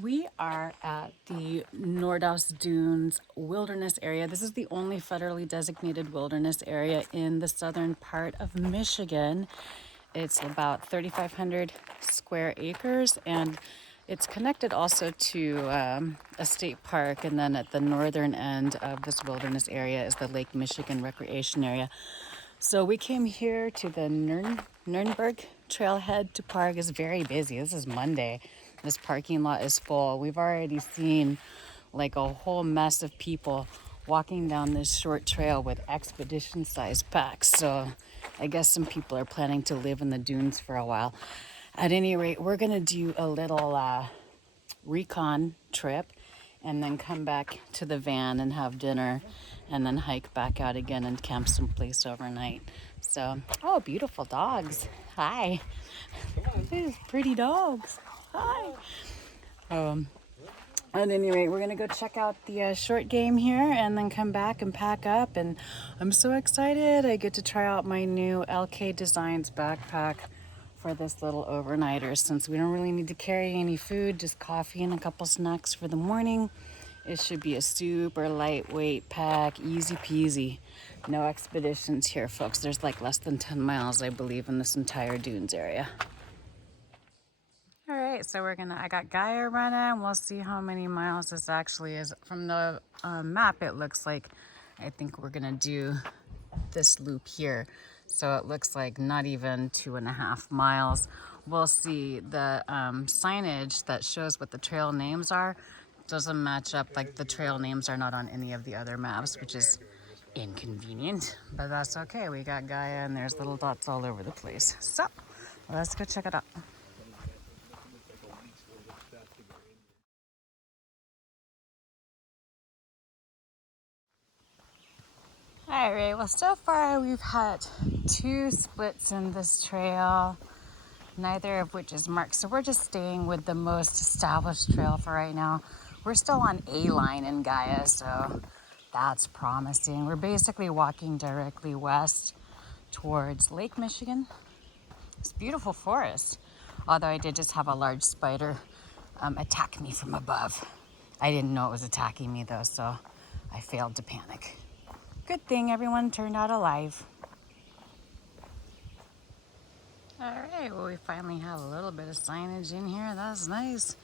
We are at the Nordhouse Dunes wilderness area. This is the only federally designated wilderness area in the southern part of Michigan. It's about 3,500 square acres, and it's connected also to a state park. And then at the northern end of this wilderness area is the Lake Michigan Recreation Area. So we came here to the Nurnberg trailhead to park. It's very busy. This is Monday. This parking lot is full. We've already seen like a whole mess of people walking down this short trail with expedition-sized packs. So I guess some people are planning to live in the dunes for a while. At any rate, we're gonna do a little recon trip and then come back to the van and have dinner and then hike back out again and camp someplace overnight. So, oh, beautiful dogs. Hi. These pretty dogs. Hi. At any rate, we're gonna go check out the short game here and then come back and pack up. And I'm so excited. I get to try out my new LK Designs backpack for this little overnighter, since we don't really need to carry any food, just coffee and a couple snacks for the morning. It should be a super lightweight pack, easy peasy. No expeditions here, folks. There's like less than 10 miles, I believe, in this entire dunes area. All right, so I got Gaia running. We'll see how many miles this actually is. From the map, it looks like, I think we're gonna do this loop here. So it looks like not even 2.5 miles. We'll see. The signage that shows what the trail names are doesn't match up. Like the trail names are not on any of the other maps, which is inconvenient, but that's okay. We got Gaia and there's little dots all over the place. So let's go check it out. All right, well, so far we've had 2 splits in this trail, neither of which is marked. So we're just staying with the most established trail for right now. We're still on A line in Gaia, so that's promising. We're basically walking directly west towards Lake Michigan. It's beautiful forest, although I did just have a large spider attack me from above. I didn't know it was attacking me though, so I failed to panic. Good thing everyone turned out alive. All right, well, we finally have a little bit of signage in here. That's nice.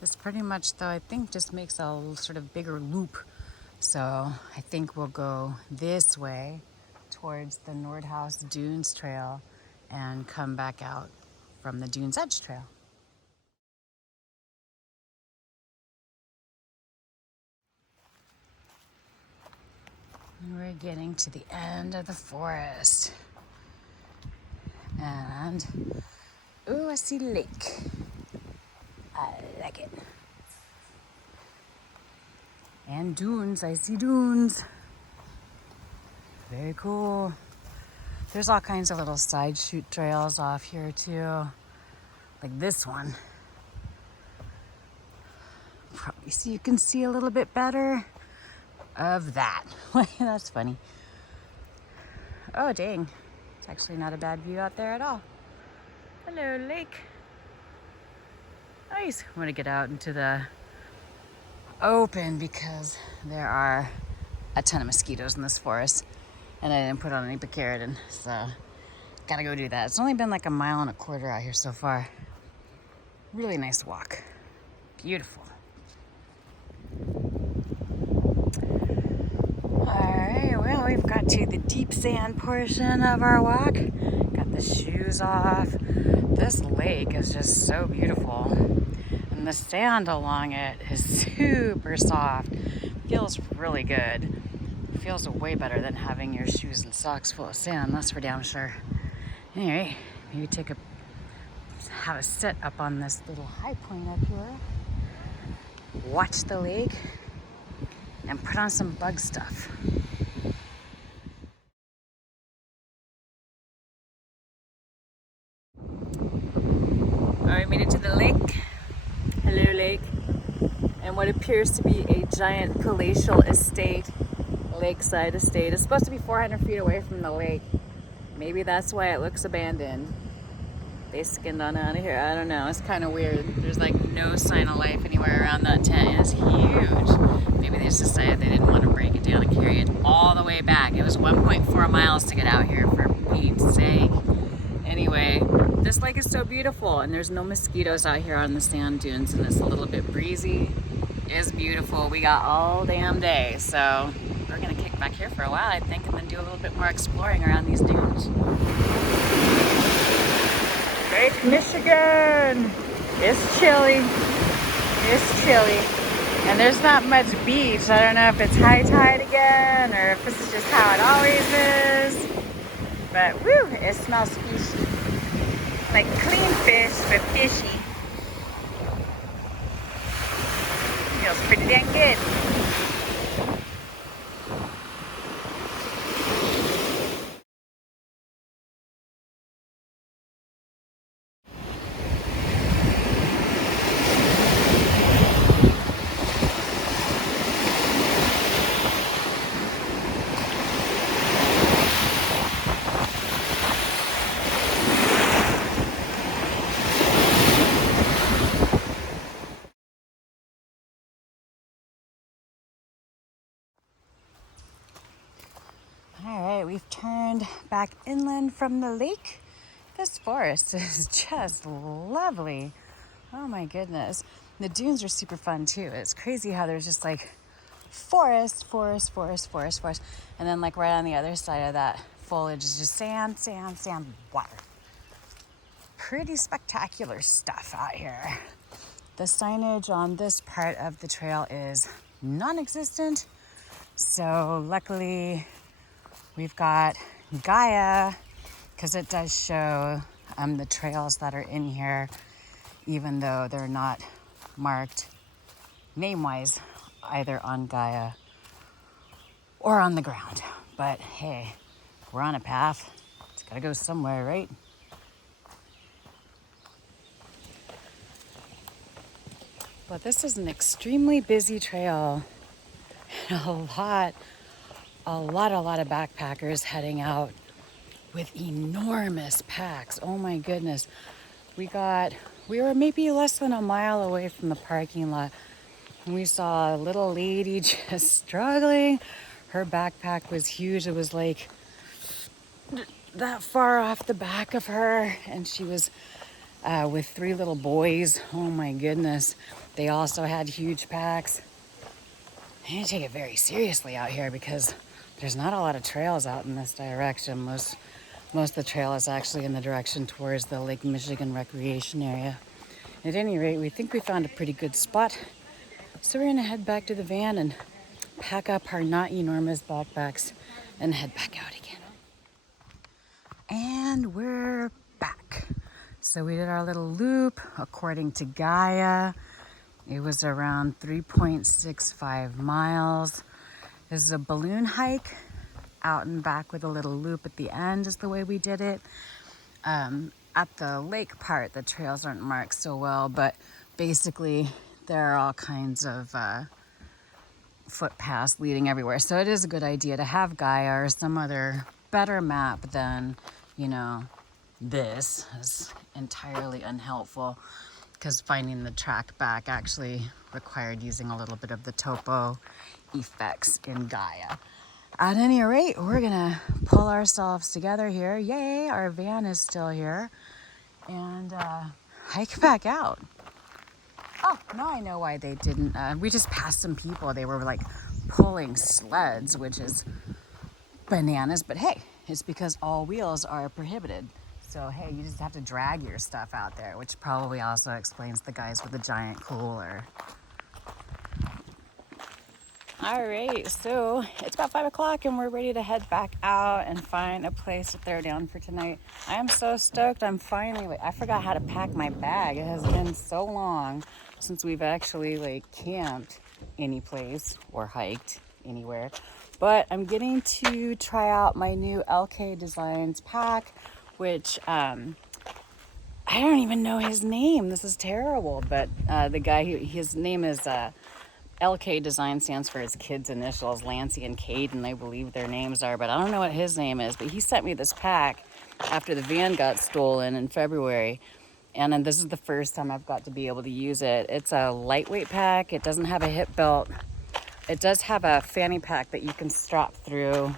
This pretty much, though, I think just makes a sort of bigger loop. So I think we'll go this way towards the Nordhouse Dunes Trail and come back out from the Dunes Edge Trail. We're getting to the end of the forest. And, ooh, I see lake. I like it. And dunes, I see dunes. Very cool. There's all kinds of little side shoot trails off here too. Like this one. Probably so you can see a little bit better of that. That's funny. Oh, dang. It's actually not a bad view out there at all. Hello, lake. Nice. I want to get out into the open because there are a ton of mosquitoes in this forest and I didn't put on any picaridin, so gotta go do that. It's only been like 1.25 miles out here so far. Really nice walk. Beautiful. Alright, well, we've got to the deep sand portion of our walk. Got the shoes off. This lake is just so beautiful. And the sand along it is super soft. Feels really good. Feels way better than having your shoes and socks full of sand, that's for damn sure. Anyway, maybe have a sit up on this little high point up here. Watch the lake and put on some bug stuff. Alright, made it to the lake. Hello, lake. And what appears to be a giant palatial estate, lakeside estate. It's supposed to be 400 feet away from the lake. Maybe that's why it looks abandoned. They skinned on out of here. I don't know. It's kind of weird. There's like no sign of life anywhere around that tent. It's huge. Maybe they just decided they didn't want to break it down and carry it all the way back. It was 1.4 miles to get out here, for Pete's sake. Anyway, this lake is so beautiful, and there's no mosquitoes out here on the sand dunes, and it's a little bit breezy. It's beautiful. We got all damn day, so we're gonna kick back here for a while, I think, and then do a little bit more exploring around these dunes. Lake Michigan. It's chilly. It's chilly. And there's not much beach. I don't know if it's high tide again or if this is just how it always is. But woo, it smells fishy. Like clean fish, but fishy. Feels pretty dang good. All right, we've turned back inland from the lake. This forest is just lovely. Oh my goodness. The dunes are super fun too. It's crazy how there's just like forest. And then like right on the other side of that foliage is just sand, water. Pretty spectacular stuff out here. The signage on this part of the trail is non-existent. So luckily we've got Gaia, because it does show the trails that are in here, even though they're not marked name-wise either on Gaia or on the ground. But hey, we're on a path. It's gotta go somewhere, right? But this is an extremely busy trail. A lot of backpackers heading out with enormous packs. Oh my goodness. We were maybe less than a mile away from the parking lot, and we saw a little lady just struggling. Her backpack was huge. It was like that far off the back of her, and she was with 3 little boys. Oh my goodness. They also had huge packs. I need to take it very seriously out here because there's not a lot of trails out in this direction. Most of the trail is actually in the direction towards the Lake Michigan recreation area. At any rate, we think we found a pretty good spot. So we're gonna head back to the van and pack up our not enormous backpacks and head back out again. And we're back. So we did our little loop. According to Gaia, it was around 3.65 miles. This is a balloon hike out and back with a little loop at the end is the way we did it. At the lake part, the trails aren't marked so well, but basically there are all kinds of footpaths leading everywhere. So it is a good idea to have Gaia or some other better map than, this is entirely unhelpful, because finding the track back actually required using a little bit of the topo effects in Gaia. At any rate, we're gonna pull ourselves together here. Yay, our van is still here. And hike back out. Oh, now I know why they didn't. We just passed some people. They were like pulling sleds, which is bananas. But hey, it's because all wheels are prohibited. So hey, you just have to drag your stuff out there, which probably also explains the guys with the giant cooler. All right, so it's about 5 o'clock and we're ready to head back out and find a place to throw down for tonight. I am so stoked. I forgot how to pack my bag. It has been so long since we've actually camped any place or hiked anywhere. But I'm getting to try out my new LK Designs pack, which I don't even know his name. This is terrible. But the guy, his name is LK Design stands for his kids' initials, Lancey and Caden, I believe their names are, but I don't know what his name is. But he sent me this pack, after the van got stolen in February. And then this is the first time I've got to be able to use it. It's a lightweight pack. It doesn't have a hip belt. It does have a fanny pack that you can strap through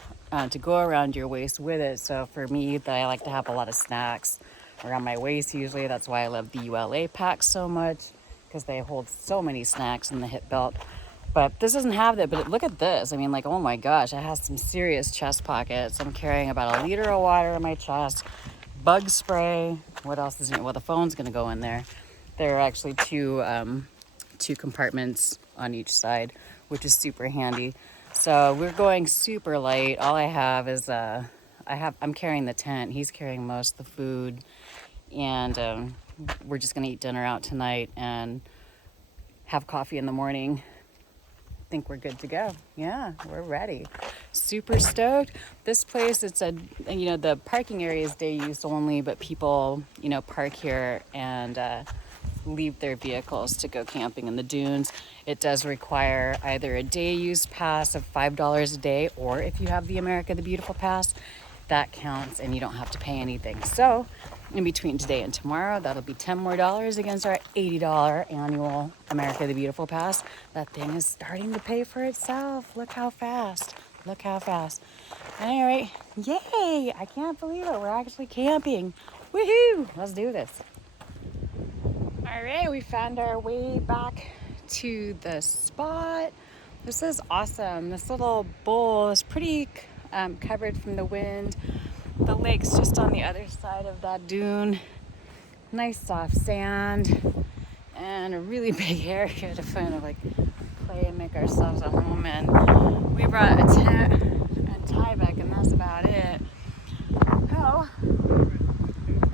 to go around your waist with it. So for me, that I like to have a lot of snacks around my waist usually. That's why I love the ULA packs so much, because they hold so many snacks in the hip belt. But this doesn't have that. But look at this. I mean, like, oh my gosh, it has some serious chest pockets. I'm carrying about a liter of water in my chest, bug spray. What else is in it? Well, the phone's gonna go in there. There are actually two compartments on each side, which is super handy. So we're going super light. All I have is I'm carrying the tent. He's carrying most of the food, and we're just gonna eat dinner out tonight and have coffee in the morning. Think we're good to go. Yeah, we're ready. Super stoked. This place, it's the parking area is day use only, but people, park here and leave their vehicles to go camping in the dunes. It does require either a day use pass of $5 a day, or if you have the America the Beautiful pass, that counts and you don't have to pay anything. So in between today and tomorrow, that'll be $10 more against our $80 annual America the Beautiful pass. That thing is starting to pay for itself. Look how fast. Look how fast. Anyway, yay! I can't believe it. We're actually camping. Woohoo! Let's do this. All right, we found our way back to the spot. This is awesome. This little bowl is pretty covered from the wind. The lake's just on the other side of that dune. Nice soft sand and a really big area to kind of play and make ourselves at home in. We brought a tent and Tyvek, and that's about it. Oh,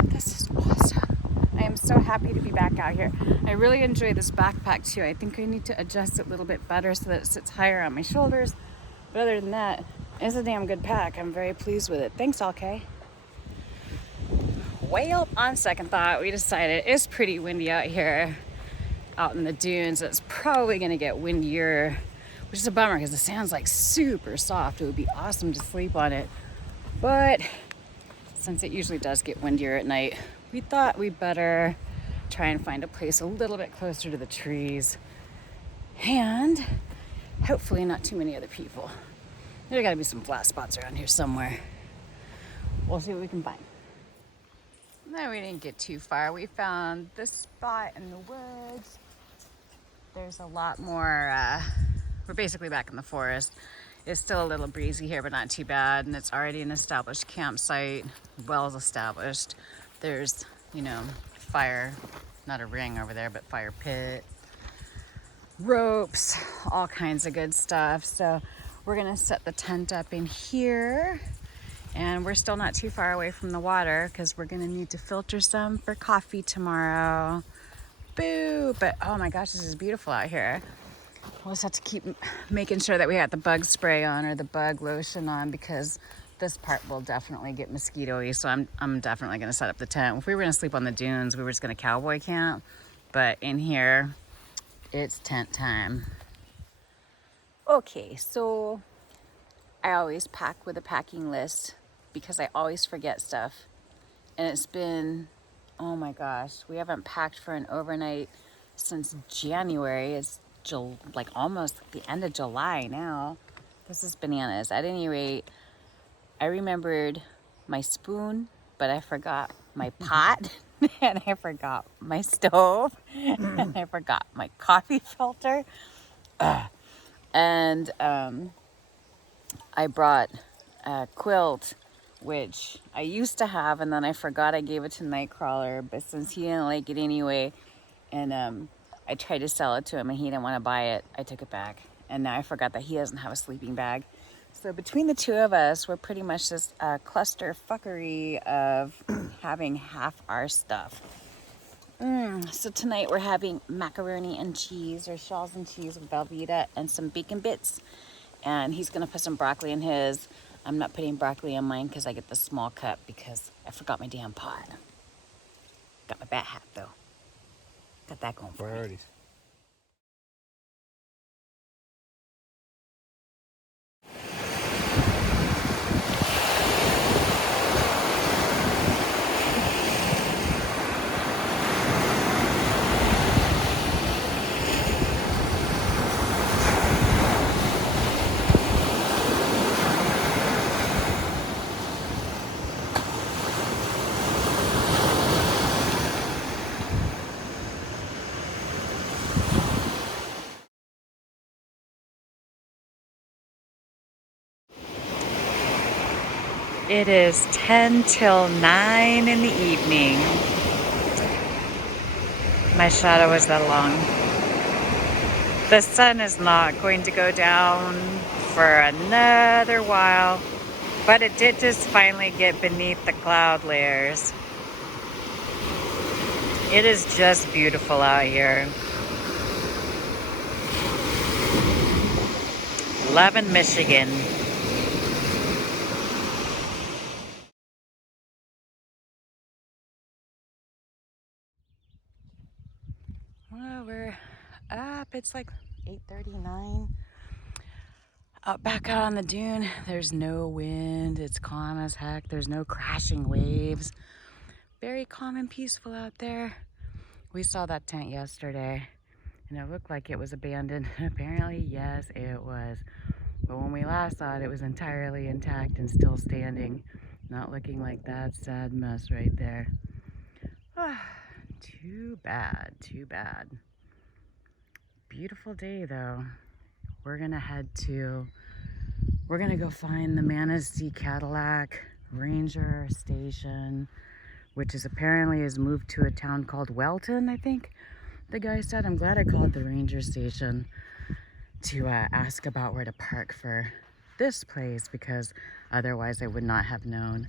this is awesome. I am so happy to be back out here. I really enjoy this backpack too. I think I need to adjust it a little bit better so that it sits higher on my shoulders. But other than that, it's a damn good pack. I'm very pleased with it. Thanks, LK. Well, on second thought, we decided it's pretty windy out here, out in the dunes. It's probably gonna get windier, which is a bummer because the sand's super soft. It would be awesome to sleep on it. But since it usually does get windier at night, we thought we better try and find a place a little bit closer to the trees and hopefully not too many other people. There gotta be some flat spots around here somewhere. We'll see what we can find. No, we didn't get too far. We found this spot in the woods. There's a lot more, we're basically back in the forest. It's still a little breezy here, but not too bad. And it's already an established campsite, well established. There's, fire, not a ring over there, but fire pit, ropes, all kinds of good stuff. So we're gonna set the tent up in here, and we're still not too far away from the water because we're gonna need to filter some for coffee tomorrow. Boo! But oh my gosh, this is beautiful out here. We'll just have to keep making sure that we got the bug spray on or the bug lotion on, because this part will definitely get mosquito-y. So I'm definitely gonna set up the tent. If we were gonna sleep on the dunes, we were just gonna cowboy camp. But in here, it's tent time. Okay, so I always pack with a packing list because I always forget stuff. And it's been, oh my gosh, we haven't packed for an overnight since January. It's almost the end of July now. This is bananas. At any rate, I remembered my spoon, but I forgot my pot, and I forgot my stove, and I forgot my coffee filter. And I brought a quilt, which I used to have, and then I forgot I gave it to Nightcrawler, but since he didn't like it anyway, and I tried to sell it to him and he didn't want to buy it, I took it back. And now I forgot that he doesn't have a sleeping bag. So between the two of us, we're pretty much just a cluster fuckery of having half our stuff. So tonight we're having macaroni and cheese, or shells and cheese with Velveeta and some bacon bits. And he's gonna put some broccoli in his. I'm not putting broccoli in mine because I get the small cup because I forgot my damn pot. Got my bat hat though. Got that going for me. Priorities. It is 10 till 9 in the evening. My shadow is that long. The sun is not going to go down for another while, but it did just finally get beneath the cloud layers. It is just beautiful out here. Loving Michigan. Well, we're up. It's like 8:39. Back out on the dune, there's no wind. It's calm as heck. There's no crashing waves. Very calm and peaceful out there. We saw that tent yesterday, and it looked like it was abandoned. Apparently, yes, it was. But when we last saw it, it was entirely intact and still standing. Not looking like that sad mess right there. Too bad, too bad. Beautiful day though. We're gonna go find the Manistee Cadillac Ranger Station, which is apparently is moved to a town called Welton, I think the guy said. I'm glad I called the Ranger Station to ask about where to park for this place, because otherwise I would not have known.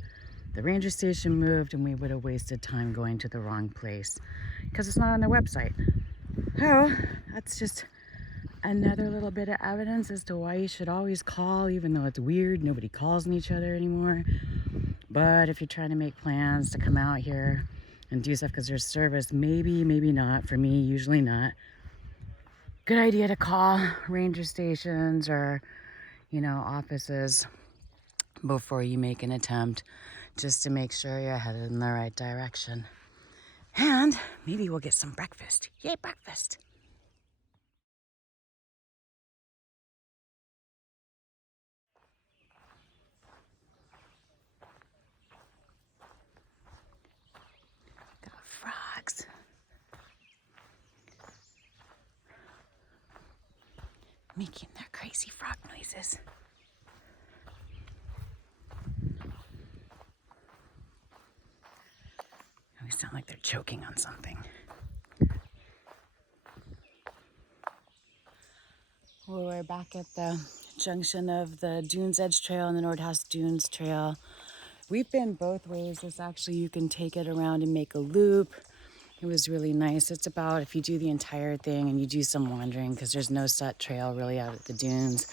The Ranger Station moved and we would have wasted time going to the wrong place because it's not on their website. Oh, that's just another little bit of evidence as to why you should always call, even though it's weird. Nobody calls each other anymore. But if you're trying to make plans to come out here and do stuff because there's service, maybe, maybe not. For me, usually not. Good idea to call ranger stations or, offices before you make an attempt, just to make sure you're headed in the right direction. And maybe we'll get some breakfast. Yay, breakfast! Got frogs. Making their crazy frog noises. They sound like they're choking on something. Well, we're back at the junction of the Dunes Edge Trail and the Nordhouse Dunes Trail. We've been both ways. It's actually, you can take it around and make a loop. It was really nice. It's about, if you do the entire thing and you do some wandering, because there's no set trail really out at the dunes,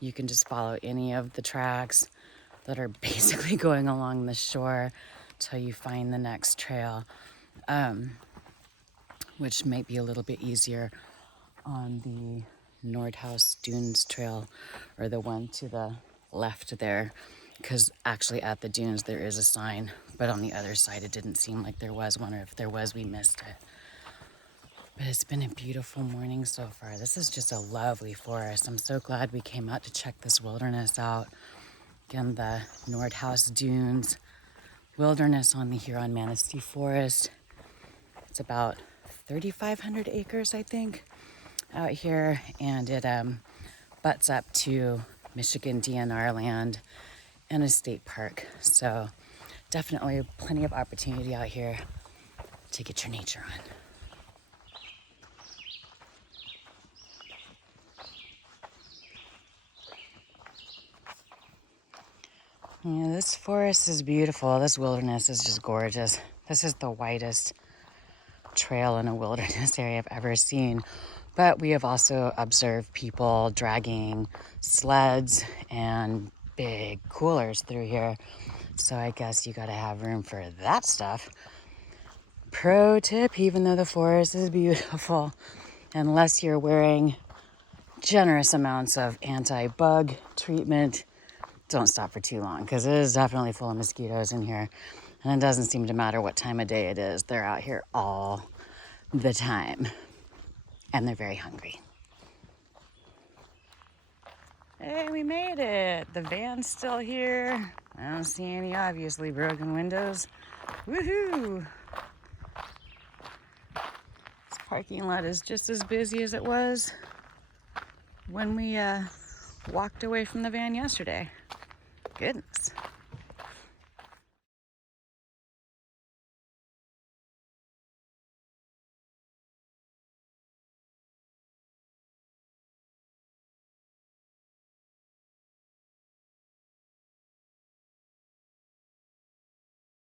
you can just follow any of the tracks that are basically going along the shore till you find the next trail, which might be a little bit easier on the Nordhouse Dunes Trail, or the one to the left there, because actually at the dunes there is a sign, but on the other side it didn't seem like there was one, or if there was, we missed it. But it's been a beautiful morning so far. This is just a lovely forest. I'm so glad we came out to check this wilderness out. Again, the Nordhouse Dunes Wilderness on the Huron-Manistee Forest. It's about 3,500 acres, I think, out here, and it butts up to Michigan DNR land and a state park. So definitely plenty of opportunity out here to get your nature on. Yeah, this forest is beautiful. This wilderness is just gorgeous. This is the widest trail in a wilderness area I've ever seen. But we have also observed people dragging sleds and big coolers through here. So I guess you gotta have room for that stuff. Pro tip, even though the forest is beautiful, unless you're wearing generous amounts of anti-bug treatment, don't stop for too long, because it is definitely full of mosquitoes in here. And it doesn't seem to matter what time of day it is. They're out here all the time. And they're very hungry. Hey, we made it. The van's still here. I don't see any obviously broken windows. Woohoo! This parking lot is just as busy as it was when we walked away from the van yesterday. Goodness.